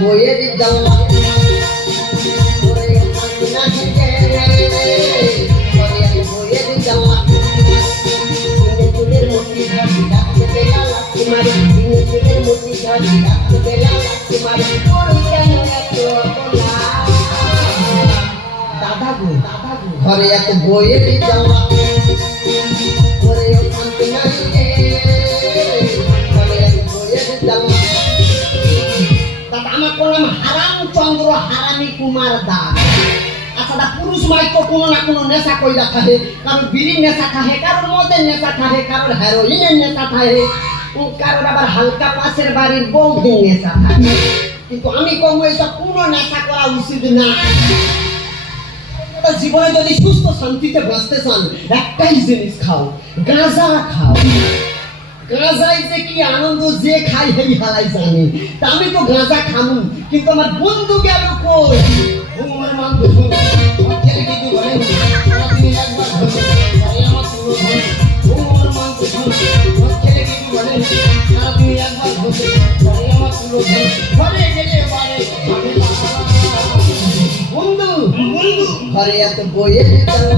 বইয়ের জ্বালা বইয়ের জ্বালা চুলের মতি ধরি ডাকতে বেলা লাগতে মারে চুলের মতি ধরি ডাকতে বেলা লাগতে মারে কেন এত দাদা গো ঘরে এত বইয়ের জ্বালা ঘরে শান্তি নাই ঘরে এত বইয়ের জ্বালা দাদা আমার করলাম হারাম চন্দ্র হারামি কুমার দাস আচ্ছা দা পুরুষ মাইক কোনো না কোনো নেশা কইরা থাকে কারণ বিড়ির নেশা থাকে কারোর মদের নেশা থাকে কারোর হেরোইনের নেশা থাকে কারোর আবার হালকা পাশের বাড়ির বৌদির নেশা থাকে কিন্তু আমি কম এসব কোনো নেশা করা উচিত না জীবনে যদি সুস্থ শান্তিতে বাঁচতে চান একটাই জিনিস খাও গাঁজা খাও গাঁজাই যে কি আনন্দ যে খাই সেই হালাই জানি তা আমি তো গাঁজা খামু কিন্তু আমার বন্ধু গেল কই আমার বন্ধু ছেলে কিছু বলে তুমি একবার আমার বন্ধু ছেলে কিছু বলে তুমি একবার আমার ঘরে গেলে বারে বন্ধু ঘরে এত বইয়ের জ্বালা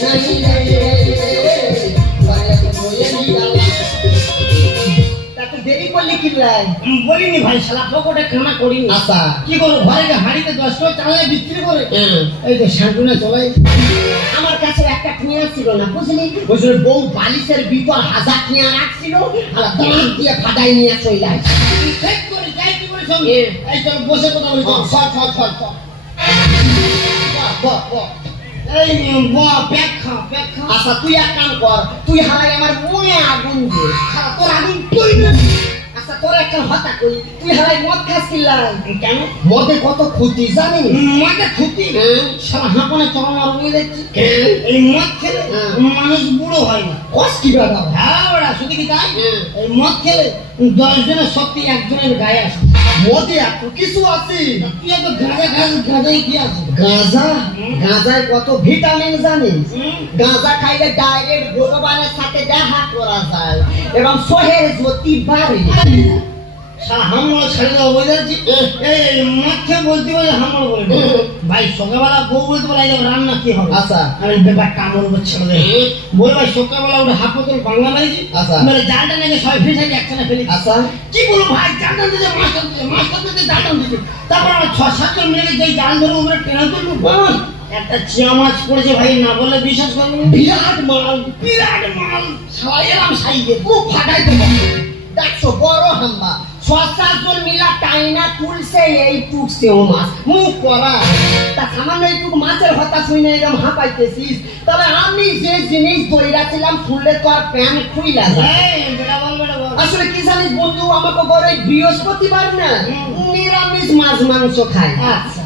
শান্তি নাই ঘরে এত বইয়ের জ্বালা তাকে দেরি করলি কি লাই বলিনি ভাই শালা পকেটে খানা করিনি আচ্ছা কি করবো ঘরে হাড়িতে 10 টাকা চালায় বিক্রি করে এই যে শান্তিনা চলাই আমার কাছে একটা কিনে ছিল না বুঝলি বুঝলি বউ বালিশের ভিতর হাজার কিনে রাখছিল আর দাঁত দিয়ে ফাটাই নিয়ে চলে আসছে ঠিক করে যাই কি করে সঙ্গে এই চল বসে কথা বলি চল এই ব্যাখ্যা আচ্ছা তুই এক কাম কর তুই হালাই আমার মনে আগুন দে তোর আগুন তুই না আচ্ছা তোর একটা হতা কই তুই হালাই মদ খাচ্ছিলাম কেন মদে কত ক্ষতি জানি মদে ক্ষতি শালা হাঁপানে চড়া মার বই দেখছি এই মদ খেলে মানুষ বুড়ো হয় না কস কি বাবা হ্যাঁ ওরা শুধু কি তাই এই মদ খেলে 10 জনের শক্তি একজনের গায়ে আসে মদে এত কিছু আছে তুই এত গাঁজা খাস গাঁজাই কি আছে গাঁজায় কত ভিটামিন জানিস গাঁজা খাইলে ডাইরেক্ট ভগবানের সাথে দেখা করা যায় এবং শরীর জ্যোতি বাড়ে শালা হামলা ছেড়ে দেওয়া বলে যাচ্ছি এই মদ খেয়ে বলতে বলে হামলা বলে ভাই সকালবেলা বউ বলতে বলে রান্না কি হবে আচ্ছা আমি ব্যাপার কামড় করছে বলে ভাই সকালবেলা ওটা হাফ বোতল বাংলা মারিছি আচ্ছা মানে জালটা নাকি সবাই ফেসে একখানে ফেলি আচ্ছা কি বলবো ভাই জালটা দিতে মাস্টার দিতে জালটা দিতে তারপর আমার 6-7 জন মিলে যেই জাল ধরে উপরে টেনে তুলবো একটা চিয়া মাছ পড়েছে ভাই না বলে বিশ্বাস করবো বিরাট মাল সবাই এলাম সাইডে খুব ফাটাই দেবো দেখছো বড় হাম্বা 6-7 জন মিলা টাইনা তুলছে এই টুকছে ও মাছ মুখ করা তা সামান্য এইটুকু মাছের হতা শুই না এরকম হাঁপাইতেছিস তবে আমি যে জিনিস দইরাছিলাম ফুললে তো আর প্যান খুইলা যায় আসলে কি জানিস বন্ধু আমাকে ঘরে বৃহস্পতিবার না নিরামিষ মাছ মাংস খায়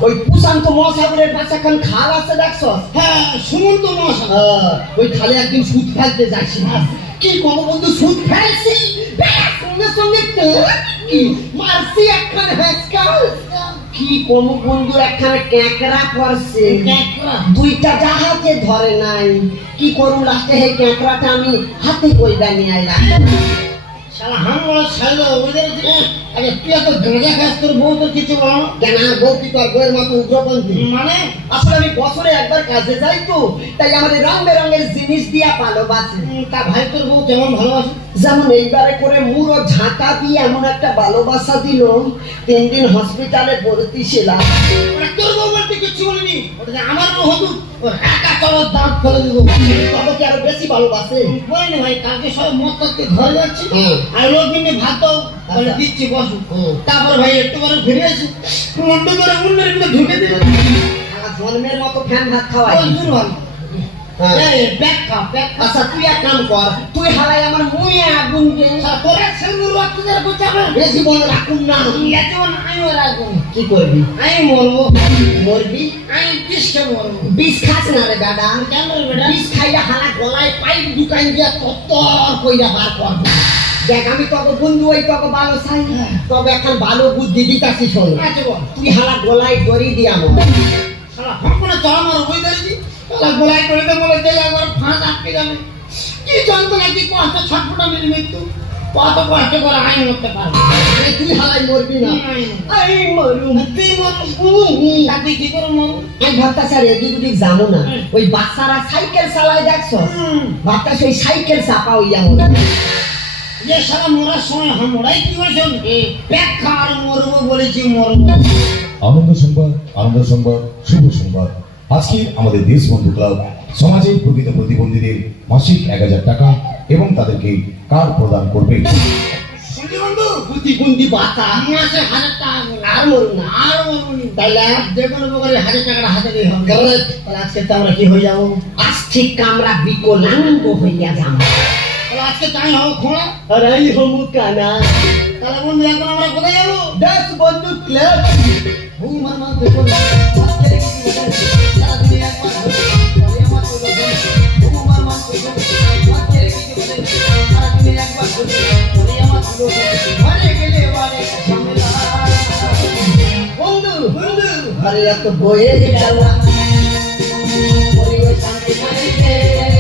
ওই প্রশান্ত মহাসাগরের পাশে এখন খাল আছে দেখছো হ্যাঁ সুমন্ত মহাসাগর ওই খালে একদিন সুদ ফেলতে যাচ্ছি কি করবো বন্ধু সুদ ফেলছি সঙ্গে সঙ্গে কি মারছি একখান হেসকাল কি করবো বন্ধু একখানে ক্যাঁকড়া পড়ছে দুইটা জাহাজে ধরে নাই কি করবো লাস্টে এই ক্যাঁকড়াটা আমি হাতে কইরা নিয়ে আইলাম শালা হামলা ছাড়লো ওদের আরে তুই এত গাঁজা খাস তোর বউ তোর কিছু বলো কেন বউ কি তোর বউয়ের মতো উগ্রপন্থী মানে আসলে আমি বছরে একবার কাজে যাই তো তাই আমাদের রং বেরঙের জিনিস দিয়া ভালোবাসে তা ভাই তোর বউ কেমন ভালোবাসে যেমন এইবারে করে মুড়ো ঝাঁটা দিয়ে এমন একটা ভালোবাসা দিল 3 দিন হসপিটালে ভর্তি ছিলাম তোর বউ বলতে কিছু বলিনি ওটা আমার বউ হতো ওর একা চলার দাঁত ফেলে দিব তবে কি আরো বেশি ভালোবাসে বলিনি ভাই কালকে সব মদ করতে ঘরে যাচ্ছি আর লোক কিনে ভাত দাও বলে দিচ্ছি বসো তারপর ভাই একটু করে ফিরে আসি মুন্ডু করে মুন্ডের ভিতরে ঢুকে দিল আমার জন্মের মতো ফ্যান ভাত খাওয়াই আচ্ছা তুই এক কাম কর তুই হালাই আমার মুয়ে আগুন দে তোরা সেগুলো বাচ্চাদের বুঝাবে বেশি বলে রাখুন না যেমন আমিও রাখুন কি করবি আমি মরবো মরবি আমি বিষকে মরবো বিষ খাস না রে দাদা কেন রে বেটা বিষ খাইলে হালা গলায় পাইপ ঢুকাই দিয়া তত্তর কইরা বার করবো দেখ আমি তোকে বন্ধু ওই তোকে ভালো চাই তবে এখন ভালো বুদ্ধি দিতাছি শোন তুই হালা গলায় দড়ি দিয়া মর শালা ফোনে চড়া মার ওই দেখি শালা গলায় করে দে বলে দে একবার ফাঁস আটকে যাবে কি যন্ত্রণা কি কষ্ট ছটফটা মিলি মৃত্যু কত কষ্ট করে আমি মরতে পারবো এই তুই হালাই মরবি না এই মরুম তুই তাতে কি করে মরবো আমি ভাবতাছি আর এদিক ওদিক যাবো না ওই বাচ্চারা সাইকেল চালায় দেখছো ভাবতাছি ওই সাইকেল চাপা হইয়া মরবে যে সারা মরার সময় আমরাই কি বলছেন ব্যাখ্যা আর মরবো বলেছি মরবো আনন্দ সংবাদ শুভ সংবাদ। আজকে আমাদের দেশবন্ধু ক্লাব সমাজের প্রকৃত প্রতিবন্ধীদের মাসিক 1000 টাকা এবং তাদেরকে কার প্রদান করবে। শুনলি বন্ধু প্রতিবন্ধী বাচ্চা মাসে 1000 টাকা করে। আর মরুম না আর মরবো তাইলে যে কোনো প্রকারে 1000 টাকাটা হাতে দিয়ে হবে Correct. তাহলে আজকে তো আমরা কি হয়ে যাবো আজ থেকে আমরা বিকলাঙ্গ হইয়া যাবো তাহলে আজকে তাই হবো খোঁড়া আর এই হমু কানা তাহলে বন্ধু এখন আমরা কোথায় যাবো দেশ বন্ধু ক্লাব বৌমার মান দেখো বাচ্চারে কি বলে সারা দিনে একবার ধরে আমার তো বৌমার মান দেখো বাচ্চারে কি বলে সারা দিনে একবার ধরে আমার তো মরে গেলে বারে ঝামেলা বন্ধু ঘরে এত বয়ে গেল পরিবেশ শান্তি নাই